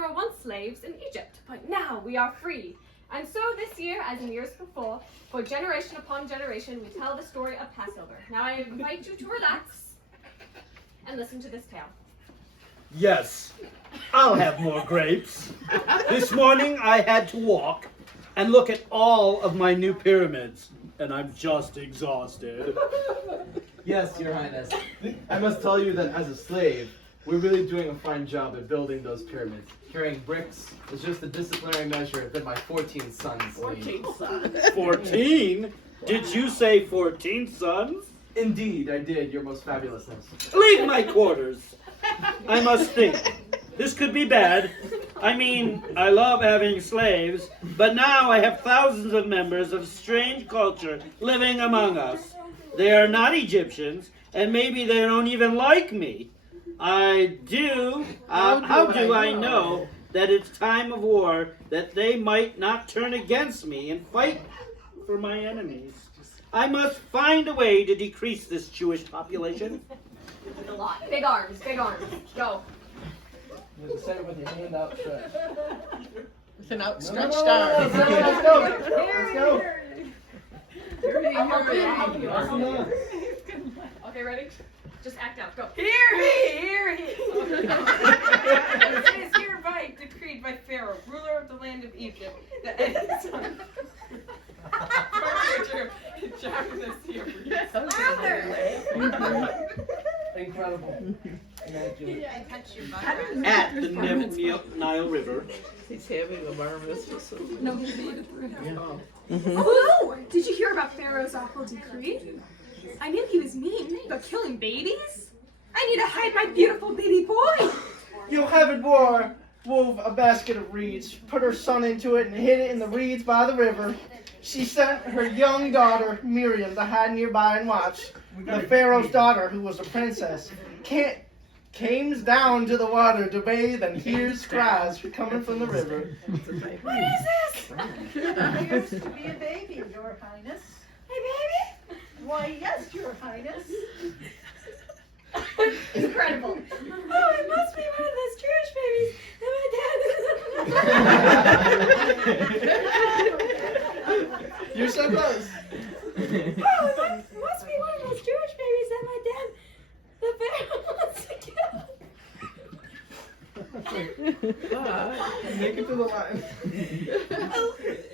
were once slaves in Egypt, but now we are free. And so this year, as in years before, for generation upon generation, we tell the story of Passover. Now I invite you to relax and listen to this tale. Yes, I'll have more grapes. This morning I had to walk and look at all of my new pyramids, and I'm just exhausted. Yes, Your Highness. I must tell you that as a slave, we're really doing a fine job at building those pyramids. Carrying bricks is just a disciplinary measure that my 14 sons need. 14? Did you say 14 sons? Indeed, I did, Your Most Fabulousness. Leave my quarters. I must think. This could be bad. I mean, I love having slaves, but now I have thousands of members of strange culture living among us. They are not Egyptians, and maybe they don't even like me. How do I know that it's time of war, that they might not turn against me and fight for my enemies? I must find a way to decrease this Jewish population. A lot. Big arms, go. You have to say it with your hand outstretched. With an outstretched arm. Let's go. I'll help you. Okay, ready? Just act out. Go. Hear he! It is hereby decreed by Pharaoh, ruler of the land of Egypt, that any son this year. Incredible. Imagine. At the Nile River. He's having a marvelous facility. No, Oh, did you hear about Pharaoh's awful decree? I knew he was mean, but killing babies? I need to hide my beautiful baby boy. Yocheved wove a basket of reeds, put her son into it, and hid it in the reeds by the river. She sent her young daughter, Miriam, to hide nearby and watch. The Pharaoh's daughter, who was a princess, came down to the water to bathe and hears cries coming from the river. What is this? Appears to be a baby, Your Highness. My baby? Why, yes, Your Highness. Incredible. Oh, it must be one of those Jewish babies that my dad... You're so close. Oh, it must be one of those Jewish babies that my dad, the Pharaoh, wants to kill. Make it to the line. Oh, look at this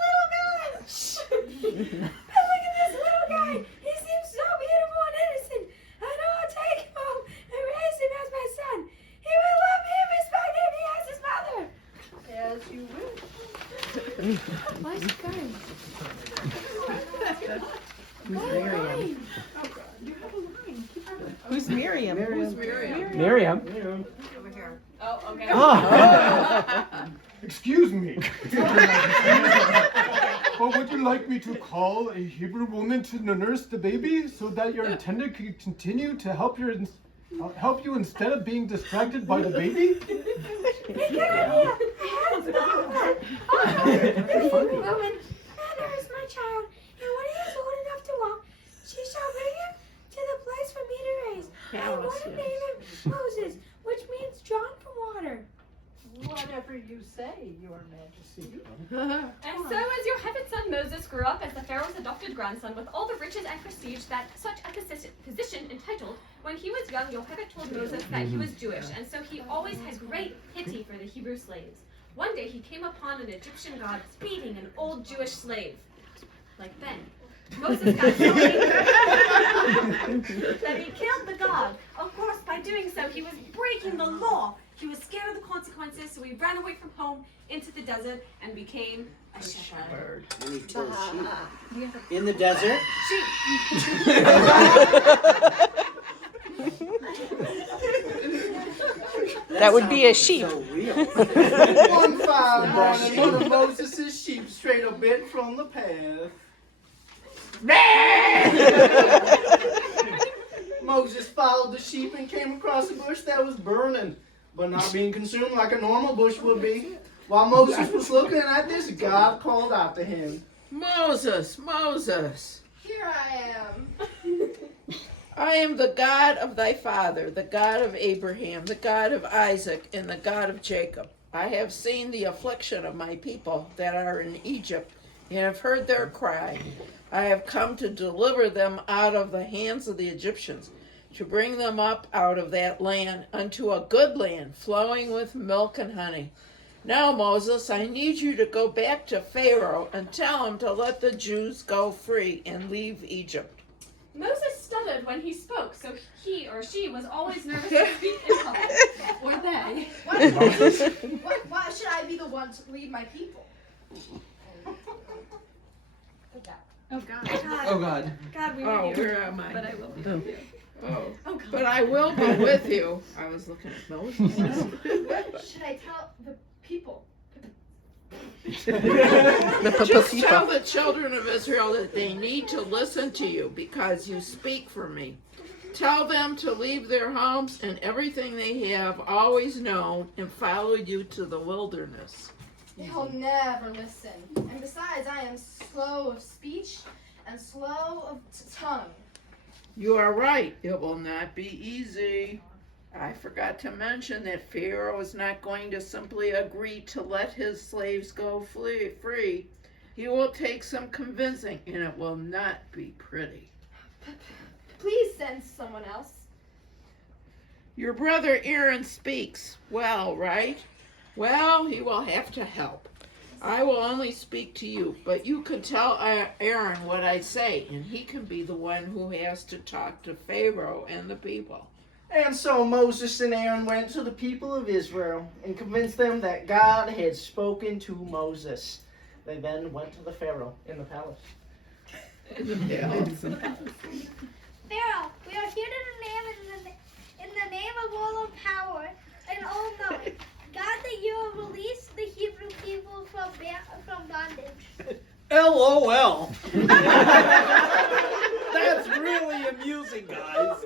little guy. Oh, look at this little guy. He seems so beautiful and innocent. I know I'll take him home and raise him as my son. He will love me and respect me as his mother. As you wish. Why is he crying? Who's Miriam? Who's Miriam? Miriam. Miriam. Over here. Oh, okay. Excuse me. But would you like me to call a Hebrew woman to nurse the baby so that your intended could continue to help you instead of being distracted by the baby? Good idea. I hadn't thought of that. Oh, the Hebrew woman nurse my child, and when he is old enough to walk, she shall bring him to the place for me to raise. I want to name him Moses, which means drawn from water. Whatever you say, Your Majesty. And so as Yocheved's son Moses grew up as the Pharaoh's adopted grandson with all the riches and prestige that such a position entitled, when he was young, Yocheved told Moses that he was Jewish, and so he always had great pity for the Hebrew slaves. One day he came upon an Egyptian god beating an old Jewish slave, like Ben. Moses got so angry that he killed the god. Of course, by doing so, he was breaking the law. He was scared of the consequences, so he ran away from home into the desert and became a shepherd. And he chose sheep. In the desert? That would be a sheep. So real. One found one of Moses' sheep strayed a bit from the path. Moses followed the sheep and came across a bush that was burning, but not being consumed like a normal bush would be. While Moses was looking at this, God called out to him. Moses, Moses. Here I am. I am the God of thy father, the God of Abraham, the God of Isaac, and the God of Jacob. I have seen the affliction of my people that are in Egypt, and have heard their cry. I have come to deliver them out of the hands of the Egyptians, to bring them up out of that land unto a good land, flowing with milk and honey. Now, Moses, I need you to go back to Pharaoh and tell him to let the Jews go free and leave Egypt. Moses stuttered when he spoke, so he or she was always nervous to speak in public. Or they. Why should I be the one to lead my people? Oh God. Oh God. God, we Oh, need you. where am I? But I will be with you. Oh, Oh God. but I will be with you. I was looking at Moses. What should I tell the people? Just tell the children of Israel that they need to listen to you because you speak for me. Tell them to leave their homes and everything they have always known and follow you to the wilderness. They'll never listen. And besides, I am slow of speech and slow of tongue. You are right. It will not be easy. I forgot to mention that Pharaoh is not going to simply agree to let his slaves go free. He will take some convincing, and it will not be pretty. Please send someone else. Your brother Aaron speaks well, right? Well, he will have to help. I will only speak to you, but you can tell Aaron what I say, and he can be the one who has to talk to Pharaoh and the people. And so Moses and Aaron went to the people of Israel and convinced them that God had spoken to Moses. They then went to the Pharaoh in the palace. Pharaoh, we are here in the name of all of power and all knowing. God, that you have released the Hebrew people from bondage. LOL. That's really amusing, guys.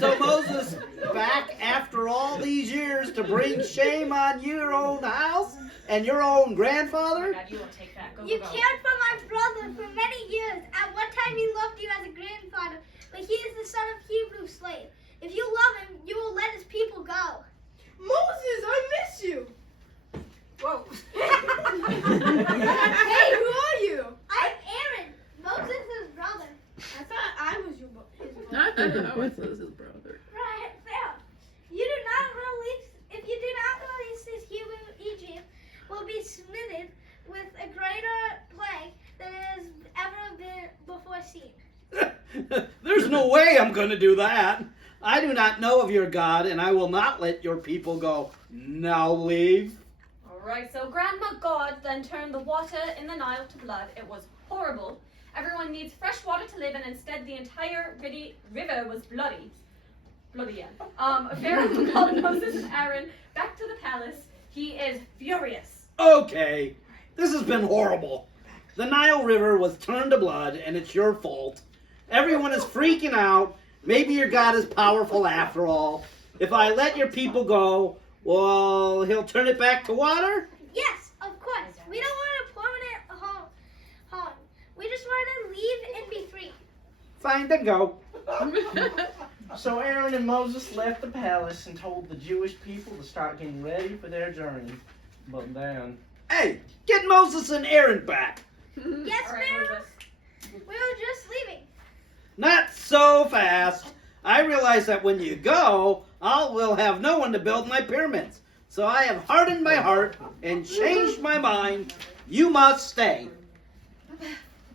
So Moses, back after all these years to bring shame on your own house and your own grandfather? God, you will take that. Go, You go, go. cared for my brother for many years. At one time he loved you as a grandfather, but he is the son of Hebrew slave. If you love him, you will let his people go. Moses, I miss you. Whoa. Hey, who are you? I'm Aaron, Moses' brother. I thought I was his brother. What's his brother? Right, Pharaoh. You do not release, if you do not release this Hebrew, Egypt will be smitten with a greater plague than has ever been before seen. There's no way I'm going to do that. I do not know of your God, and I will not let your people go. Now leave. Alright, so Grandma God then turned the water in the Nile to blood. It was horrible. Everyone needs fresh water to live, and instead the entire river was bloody. Bloody, yeah. Pharaoh called Moses and Aaron back to the palace. He is furious. Okay, this has been horrible. The Nile River was turned to blood, and it's your fault. Everyone is freaking out. Maybe your God is powerful after all. If I let your people go, well, he'll turn it back to water? Yes, of course. We don't want a permanent home. We just want to leave and be free. Fine, then go. So Aaron and Moses left the palace and told the Jewish people to start getting ready for their journey. But then... Hey, get Moses and Aaron back. Yes, Alright, Pharaoh. Moses. We were just leaving. Not so fast. I realize that when you go, will have no one to build my pyramids. So I have hardened my heart and changed my mind. You must stay.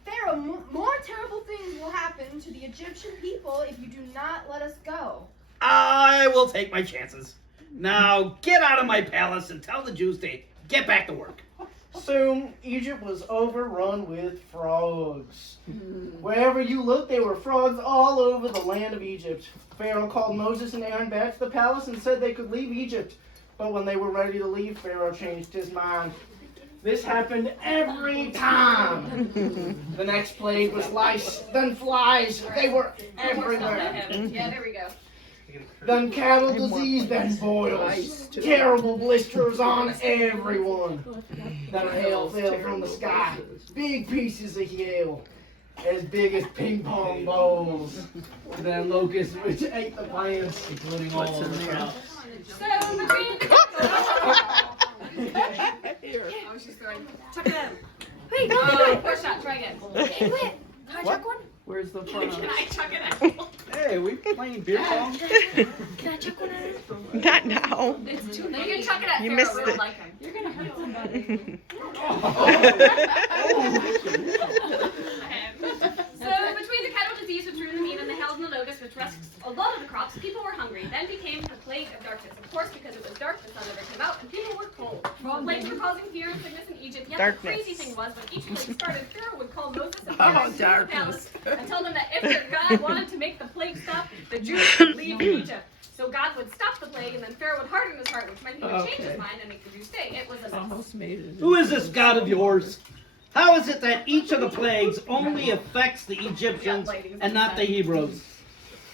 Pharaoh, more terrible things will happen to the Egyptian people if you do not let us go. I will take my chances. Now get out of my palace and tell the Jews to get back to work. Soon, Egypt was overrun with frogs. Wherever you looked, there were frogs all over the land of Egypt. Pharaoh called Moses and Aaron back to the palace and said they could leave Egypt. But when they were ready to leave, Pharaoh changed his mind. This happened every time. The next plague was lice, then flies. They were everywhere. Yeah, there we go. Then cattle disease, then boils. Terrible blisters on everyone. Then hail fell from the sky. Big pieces of hail. as big as ping pong balls. Then locusts which ate the plants, including all of the crops. So between the oh, she's throwing. Chuck it at him. Wait, Oh, first shot. Try again. wait. Can I chuck one? Where's the Can fun? I chuck it at him? Hey, we playing beer pong? Can I chuck one at him? Not now. It's too late. You can chuck it at You Pharaoh. missed We don't it. like him. You're gonna hurt somebody. So between the cattle disease which ruined the meat and the hail and the locust which risks a lot of the crops, people were hungry. Then became the plague of darkness. Of course, because it was dark, the sun never came out, and people were cold. Plagues were causing fear and sickness in Egypt. Yet Darkness. the crazy thing was, when each plague started, Pharaoh would call Moses and Oh, Aaron to the darkness. palace and tell them that if their God wanted to make the plague stop, the Jews would leave Egypt. So God would stop the plague, and then Pharaoh would harden his heart, which meant he would change his mind and make the Jews stay. It was a mess. Almost made it. Who is this God of yours? How is it that each of the plagues only affects the Egyptians and not the Hebrews?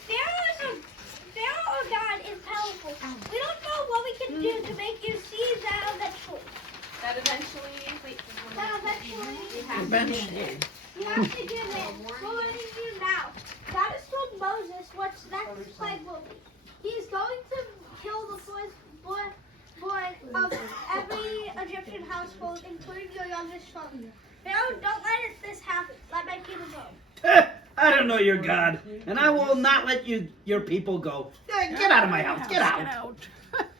Pharaoh God is powerful. We don't know what we can do to make you see that eventually. That eventually, wait, Eventually. You have to give in. What will you do now? God has told Moses what the next plague will be. He's going to kill the boy of every Egyptian household, including your youngest son. Pharaoh, don't let this happen. Let my people go. I don't know your God, and I will not let your people go. Get out of my house. Get out.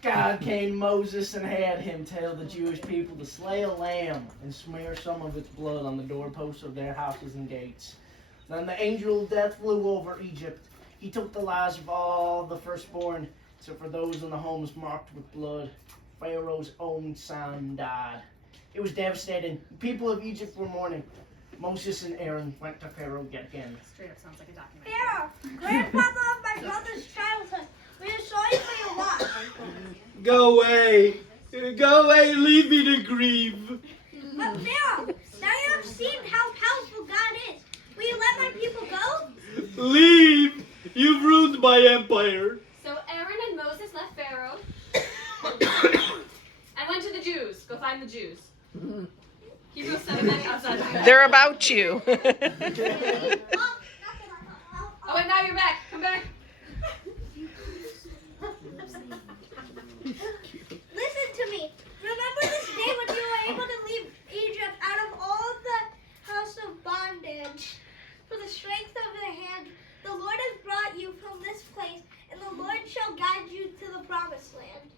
God came to Moses and had him tell the Jewish people to slay a lamb and smear some of its blood on the doorposts of their houses and gates. Then the angel of death flew over Egypt. He took the lives of all the firstborn, except for those in the homes marked with blood. Pharaoh's own son died. It was devastating. The people of Egypt were mourning. Moses and Aaron went to Pharaoh yet again. Straight up sounds like a document. Pharaoh, grandfather of my brother's childhood, we are sorry for your loss. Go away. Go away. Leave me to grieve. But Pharaoh, now you have seen how powerful God is. Will you let my people go? Leave. You've ruined my empire. So Aaron and Moses left Pharaoh and went to the Jews. Go find the Jews. Hebrews 7 outside. They're about you. Oh, and now you're back. Come back. Listen to me. Remember this day when you were able to leave Egypt out of all the house of bondage. For the strength of the hand, the Lord has brought you from this place, and the Lord shall guide you to the promised land.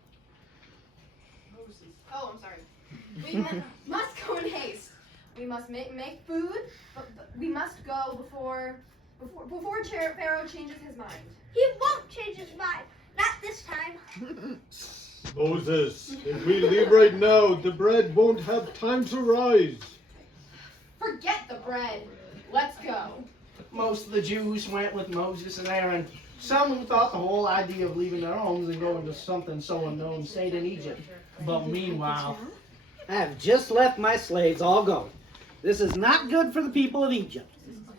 Oh, I'm sorry. We must go in haste. We must make food, but we must go before Pharaoh changes his mind. He won't change his mind. Not this time. Moses, if we leave right now, the bread won't have time to rise. Forget the bread. Let's go. Most of the Jews went with Moses and Aaron. Some who thought the whole idea of leaving their homes and going to something so unknown stayed in Egypt. But meanwhile, I have just let my slaves all go. This is not good for the people of Egypt.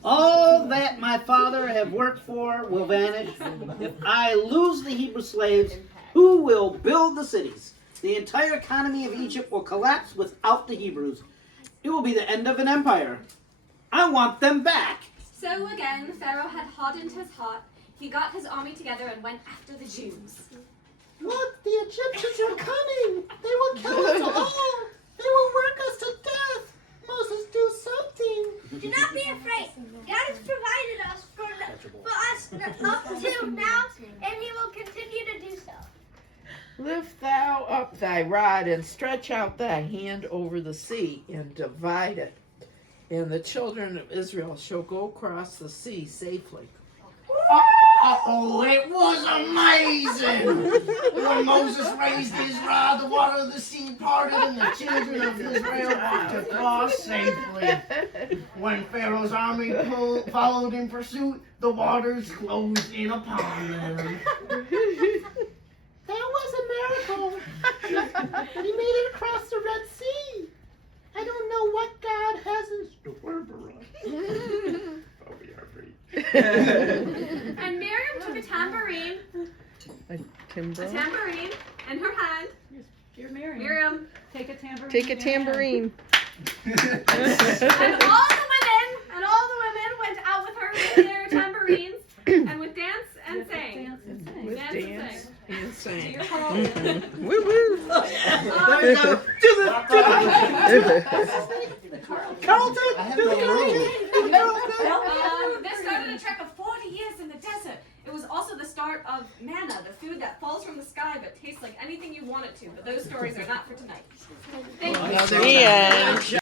All that my father have worked for will vanish. If I lose the Hebrew slaves, who will build the cities? The entire economy of Egypt will collapse without the Hebrews. It will be the end of an empire. I want them back. So again, Pharaoh had hardened his heart. He got his army together and went after the Jews. look, the Egyptians are coming. They will kill us all. They will work us to death. Moses, do something. Do not be afraid. God has provided us for us up to now, and He will continue to do so. Lift thou up thy rod and stretch out thy hand over the sea and divide it. And the children of Israel shall go across the sea safely. Oh, it was amazing! When Moses raised his rod, the water of the sea parted, and the children of Israel walked across safely. When Pharaoh's army followed in pursuit, the waters closed in upon them. That was a miracle. He made it across the Red Sea. I don't know what God has in store for us. Oh, we are free. And Miriam took a tambourine in her hand. Dear Miriam. Miriam. Take a tambourine. Take a tambourine. And all the women tambourines, and with dance and sing. With Dance dance and sing. You're called. Woo woo. There we go. This started a trek of 40 years in the desert. It was also the start of manna, the food that falls from the sky but tastes like anything you want it to. But those stories are not for tonight. Thank you. The end.